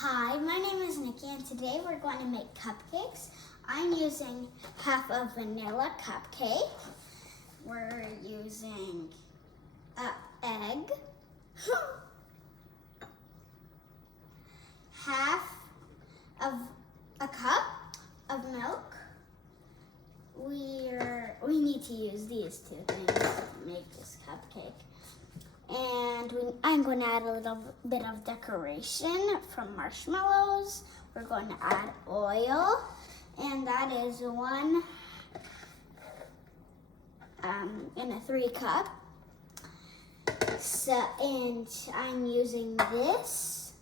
Hi, my name is Nikki, and today we're going to make cupcakes. I'm using half a vanilla cupcake. We're using an egg, half of a cup of milk. We need to use these two things to make this cupcake. And I'm going to add a little bit of decoration from marshmallows. We're going to add oil, and that is one in a 3 cup. So, and I'm using this,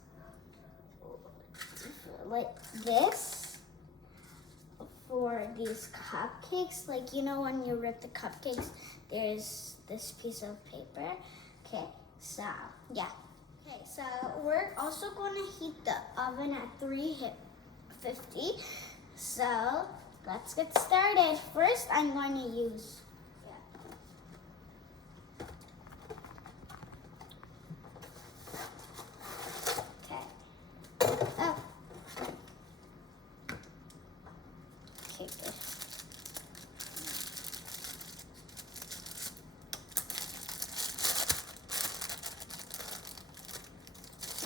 like this, for these cupcakes. Like, you know, when you rip the cupcakes, there's this piece of paper. Okay, so yeah. Okay, so we're also going to heat the oven at 350. So let's get started. First, I'm going to use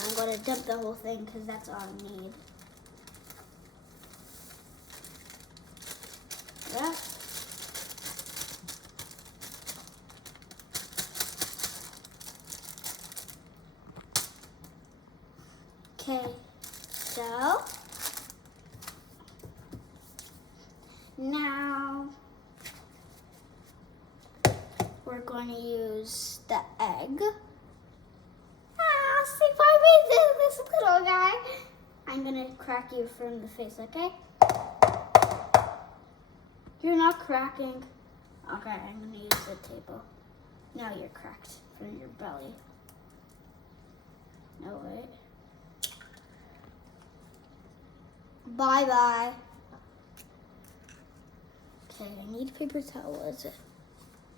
I'm going to dump the whole thing because that's all I need. Yeah. Okay, so now we're going to use the egg. See, why we do this little guy? I'm gonna crack you from the face, okay? You're not cracking. Okay, I'm gonna use the table. Now you're cracked from your belly. No, wait. Bye-bye. Okay, I need a paper towel. What is it?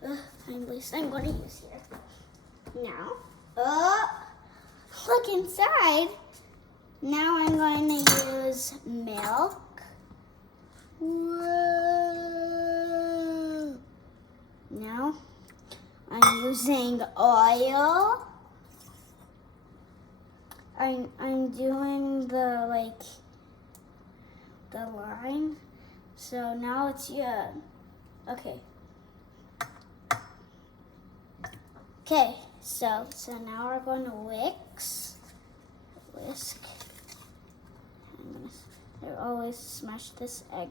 At least I'm gonna use here. Now, look inside. Now I'm going to use milk. Whoa. Now I'm using oil. I'm doing the line. So now it's okay. Okay, so now we're going to whisk. I always smash this egg.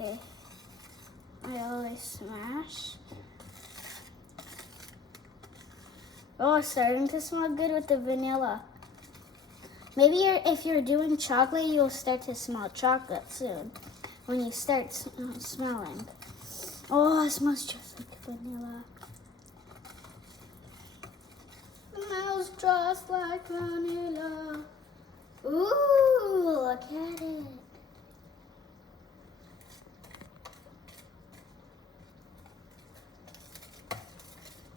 Okay, I always smash. Oh, it's starting to smell good with the vanilla. Maybe if you're doing chocolate, you'll start to smell chocolate soon when you start smelling. Oh, it smells just like vanilla. Smells just like vanilla. Ooh, look at it.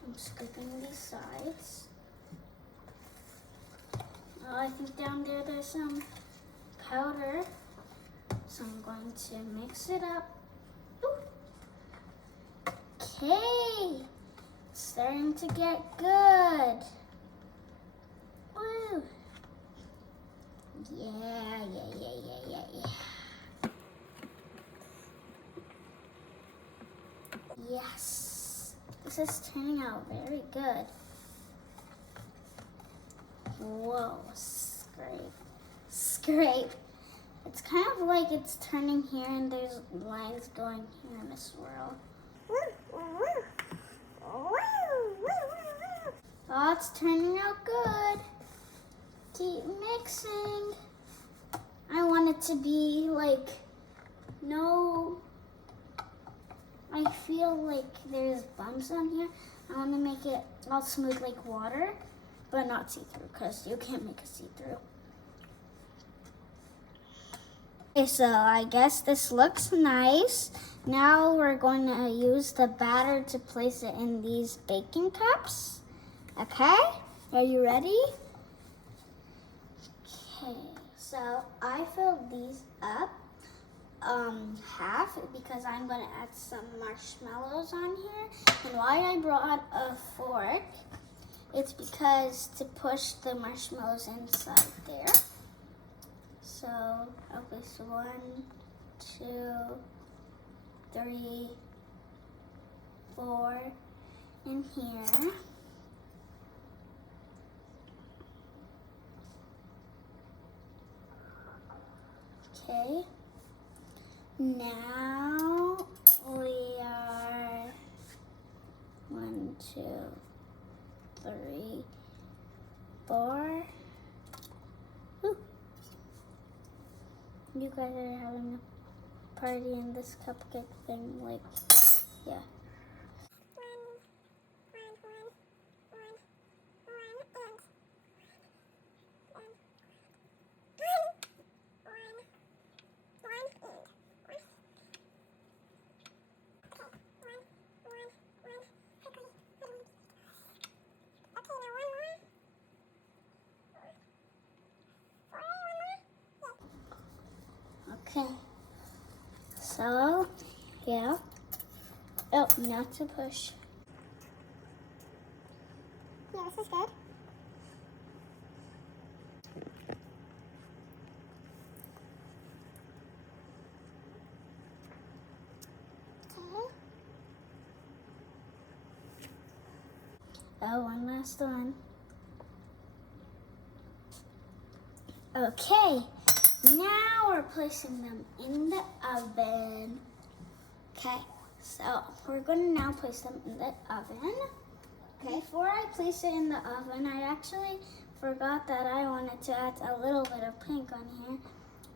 I'm scooping these sides. Oh, I think down there's some powder. So I'm going to mix it up. Ooh. Okay, it's starting to get good. Woo. Yeah. Yes, this is turning out very good. Whoa, scrape. It's kind of like it's turning here and there's lines going here in a swirl. Oh, it's turning out good. Keep mixing. I want it to be I feel like there's bumps on here. I want to make it all smooth like water, but not see-through because you can't make it see-through. Okay, so I guess this looks nice. Now we're going to use the batter to place it in these baking cups. Okay, are you ready? Okay, so I filled these up half because I'm gonna add some marshmallows on here. And why I brought a fork, it's because to push the marshmallows inside there. So I'll place 1, 2, 3, 4 in here. Okay. Now we are 1, 2, 3, 4. Ooh. You guys are having a party in this cupcake thing, like, yeah. Okay, so, yeah. Oh, not to push. Yeah, this is good. Okay. Oh, one last one. Okay, now we're placing them in the oven. Okay, so we're gonna now place them in the oven. Okay, before I place it in the oven, I actually forgot that I wanted to add a little bit of pink on here.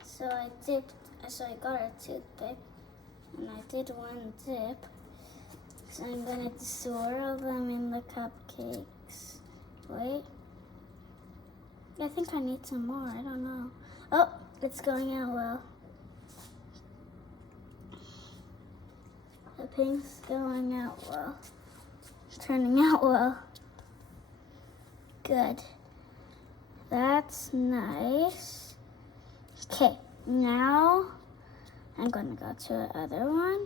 So I got a toothpick and I did one dip. So I'm gonna swirl them in the cupcakes. Wait. I think I need some more, I don't know. Oh, it's going out well. The pink's going out well. It's turning out well. Good. That's nice. Okay, now I'm gonna go to the other one.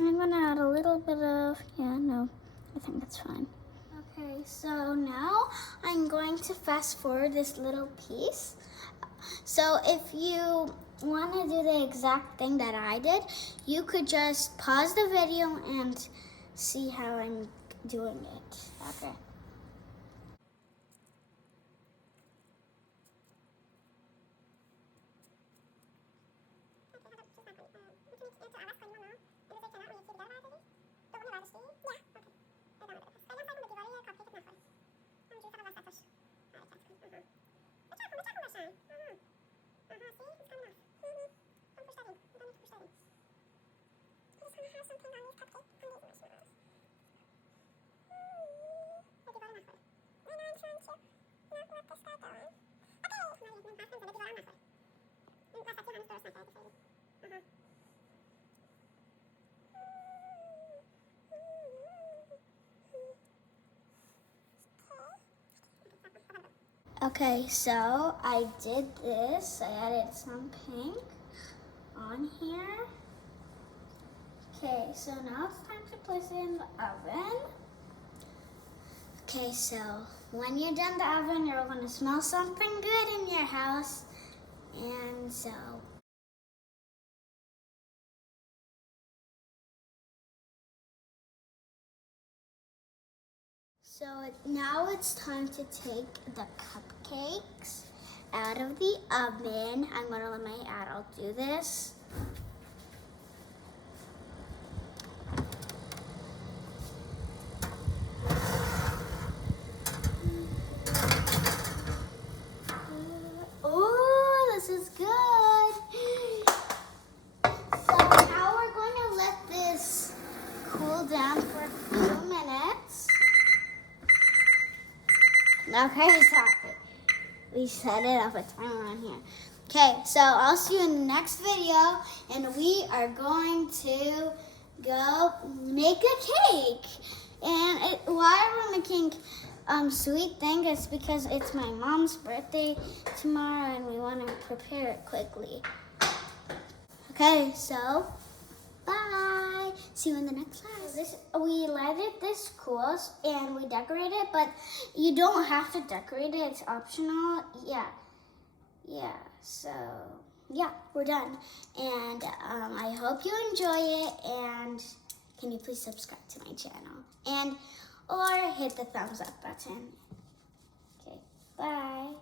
I'm gonna add a little bit of, I think that's fine. Okay, so now I'm going to fast forward this little piece. So if you want to do the exact thing that I did, you could just pause the video and see how I'm doing it. Okay. Okay, so I did this. I added some pink on here. Okay, so now it's time to place it in the oven. Okay, so when you're done the oven, you're gonna smell something good in your house. And so now it's time to take the cupcakes out of the oven. I'm gonna let my adult do this. Oh, this is good. So now we're going to let this cool down for a few minutes. Okay, sorry. We set it up a timer on here. Okay, so I'll see you in the next video, and we are going to go make a cake. And while we're making sweet thing is because it's my mom's birthday tomorrow and we want to prepare it quickly. Okay, so bye. See you in the next class. We lighted this cool and we decorated it, but you don't have to decorate it. It's optional. Yeah. So yeah, we're done. And I hope you enjoy it. And can you please subscribe to my channel or hit the thumbs up button. Okay, bye.